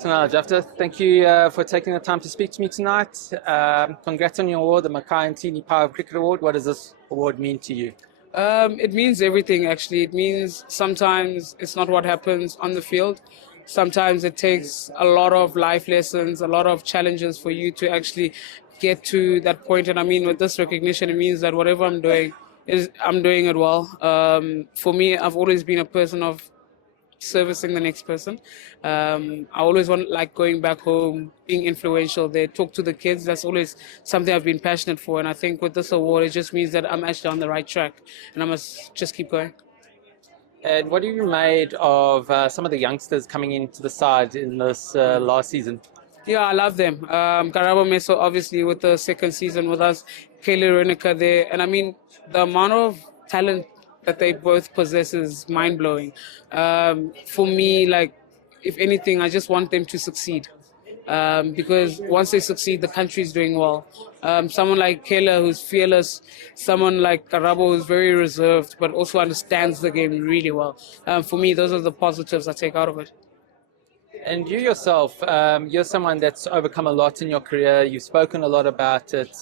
Sinalo Jafta, thank you for taking the time to speak to me tonight. Congrats on your award, the Makhaya and Ntini Power of Cricket Award. What does this award mean to you? It means everything, actually. It means sometimes it's not what happens on the field. Sometimes it takes a lot of life lessons, a lot of challenges for you to actually get to that point. And I mean, with this recognition, it means that whatever I'm doing I'm doing it well. For me, I've always been a person of servicing the next person. I always want like going back home, being influential there, talk to the kids. That's always something I've been passionate for. And I think with this award, it just means that I'm actually on the right track and I must just keep going. And what have you made of some of the youngsters coming into the side in this last season? Yeah, I love them. Karabo, Meso, obviously, with the second season with us, Kayla, Reyneke there. And I mean, the amount of talent that they both possess is mind-blowing. For me, like, if anything, I just want them to succeed. Because once they succeed, the country is doing well. Someone like Kayla, who's fearless, someone like Karabo, who's very reserved, but also understands the game really well. For me, those are the positives I take out of it. And you yourself, you're someone that's overcome a lot in your career. You've spoken a lot about it.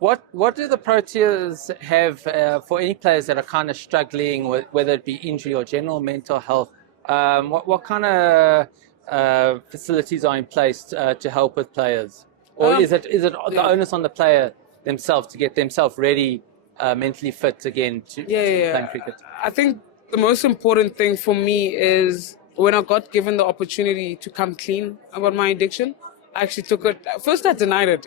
What do the Proteas have for any players that are kind of struggling with whether it be injury or general mental health? What kind of facilities are in place to help with players? Or is it the onus on the player themselves to get themselves ready, mentally fit again to playing cricket? I think the most important thing for me is when I got given the opportunity to come clean about my addiction, I actually took it. First, I denied it.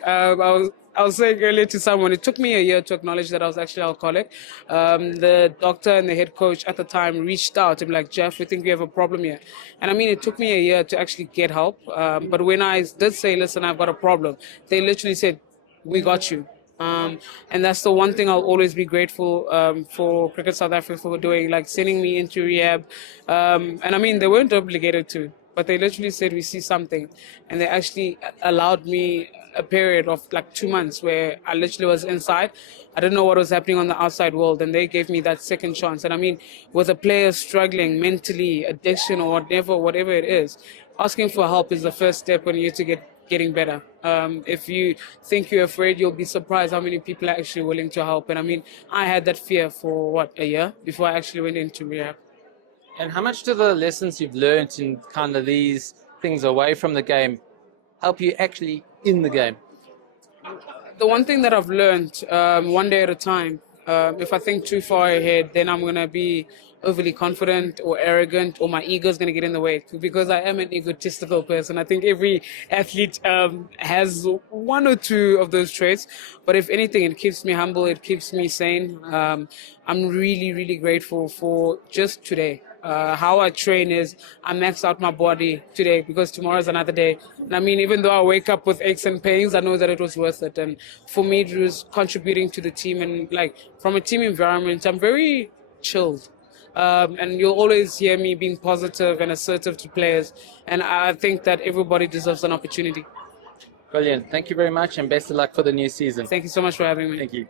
I was saying earlier to someone, it took me a year to acknowledge that I was actually alcoholic. The doctor and the head coach at the time reached out and like, Jeff, we think we have a problem here. And I mean, it took me a year to actually get help. But when I did say, listen, I've got a problem, they literally said, we got you. And that's the one thing I'll always be grateful for Cricket South Africa for doing, like sending me into rehab. And I mean, they weren't obligated to, but they literally said, we see something. And they actually allowed me a period of like 2 months where I literally was inside. I didn't know what was happening on the outside world, and they gave me that second chance. And I mean, with a player struggling mentally, addiction or whatever it is, asking for help is the first step when you to getting better. If you think you're afraid, you'll be surprised how many people are actually willing to help. And I mean, I had that fear for a year before I actually went into rehab. And how much do the lessons you've learned in kind of these things away from the game help you actually in the game? The one thing that I've learned, one day at a time, if I think too far ahead, then I'm going to be overly confident or arrogant, or my ego is going to get in the way, because I am an egotistical person. I think every athlete has one or two of those traits, but if anything, it keeps me humble, it keeps me sane. I'm really, really grateful for just today. How I train is I max out my body today because tomorrow is another day. And I mean, even though I wake up with aches and pains, I know that it was worth it. And for me, it was contributing to the team. And like from a team environment, I'm very chilled. And you'll always hear me being positive and assertive to players. And I think that everybody deserves an opportunity. Brilliant. Thank you very much, and best of luck for the new season. Thank you so much for having me. Thank you.